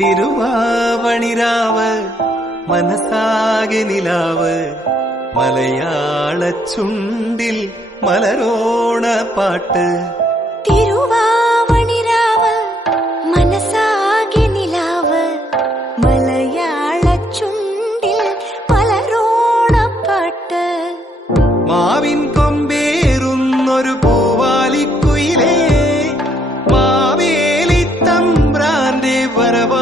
തിരുവാവണിരാവ് മനസ്സാകെ നിലാവ് മലയാള ചുണ്ടിൽ മലരോണ പാട്ട്. തിരുവാവണിരാവ് മനസ്സാകെ നിലാവ് മലയാള ചുണ്ടിൽ മലരോണ പാട്ട്. മാവിൻ കൊമ്പേറുന്നൊരു പൂവാലിക്കുയിലേ മാവേലി തമ്പ്രാന്റെ വരവ